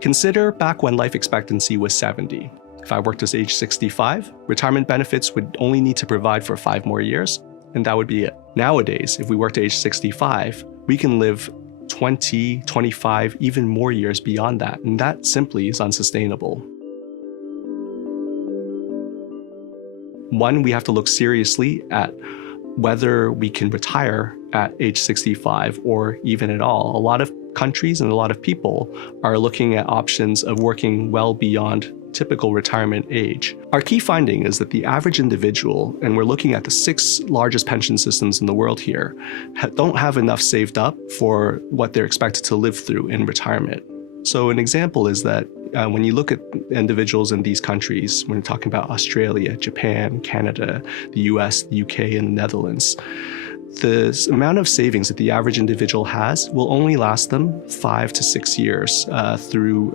Consider back when life expectancy was 70. If I worked as age 65, retirement benefits would only need to provide for 5 more years, and that would be it. Nowadays, if we work to age 65, we can live 20, 25, even more years beyond that, and that simply is unsustainable. One, we have to look seriously at whether we can retire at age 65 or even at all. A lot of countries and a lot of people are looking at options of working well beyond typical retirement age. Our key finding is that the average individual, and we're looking at the 6 largest pension systems in the world here, don't have enough saved up for what they're expected to live through in retirement. So an example is that when you look at individuals in these countries, when you're talking about Australia, Japan, Canada, the US, the UK, and the Netherlands, the amount of savings that the average individual has will only last them 5 to 6 years through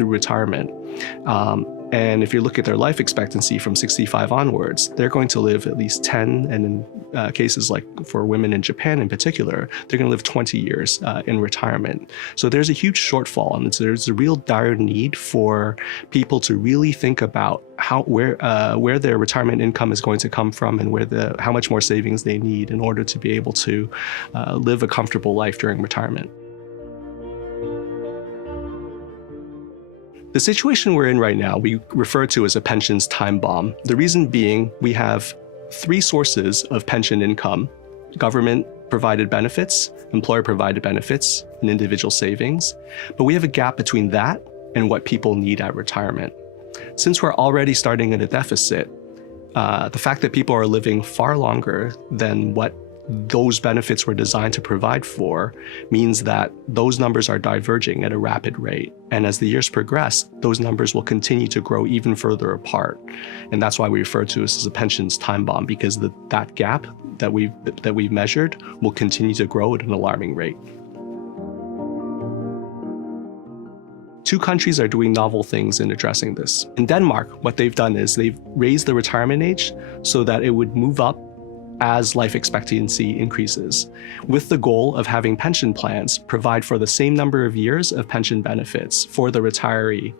retirement. And if you look at their life expectancy from 65 onwards, they're going to live at least 10, and in cases like for women in Japan in particular, they're going to live 20 years in retirement. So there's a huge shortfall, and there's a real dire need for people to really think about where their retirement income is going to come from, and how much more savings they need in order to be able to live a comfortable life during retirement. The situation we're in right now, we refer to as a pensions time bomb. The reason being, we have 3 sources of pension income: government-provided benefits, employer-provided benefits, and individual savings. But we have a gap between that and what people need at retirement. Since we're already starting at a deficit, the fact that people are living far longer than what those benefits were designed to provide for means that those numbers are diverging at a rapid rate. And as the years progress, those numbers will continue to grow even further apart. And that's why we refer to this as a pensions time bomb, because that gap that we've measured will continue to grow at an alarming rate. 2 countries are doing novel things in addressing this. In Denmark, what they've done is they've raised the retirement age so that it would move up as life expectancy increases, with the goal of having pension plans provide for the same number of years of pension benefits for the retiree.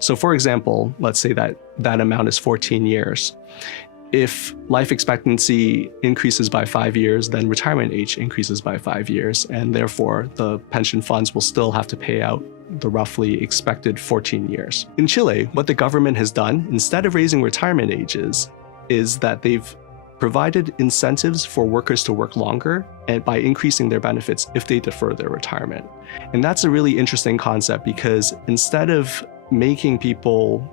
So for example, let's say that amount is 14 years. If life expectancy increases by 5 years, then retirement age increases by 5 years, and therefore the pension funds will still have to pay out the roughly expected 14 years. In Chile, what the government has done, instead of raising retirement ages, is that they've provided incentives for workers to work longer, and by increasing their benefits if they defer their retirement. And that's a really interesting concept, because instead of making people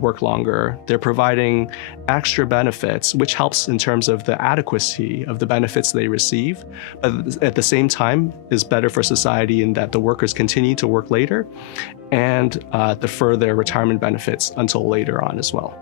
work longer, they're providing extra benefits, which helps in terms of the adequacy of the benefits they receive, but at the same time is better for society in that the workers continue to work later and defer their retirement benefits until later on as well.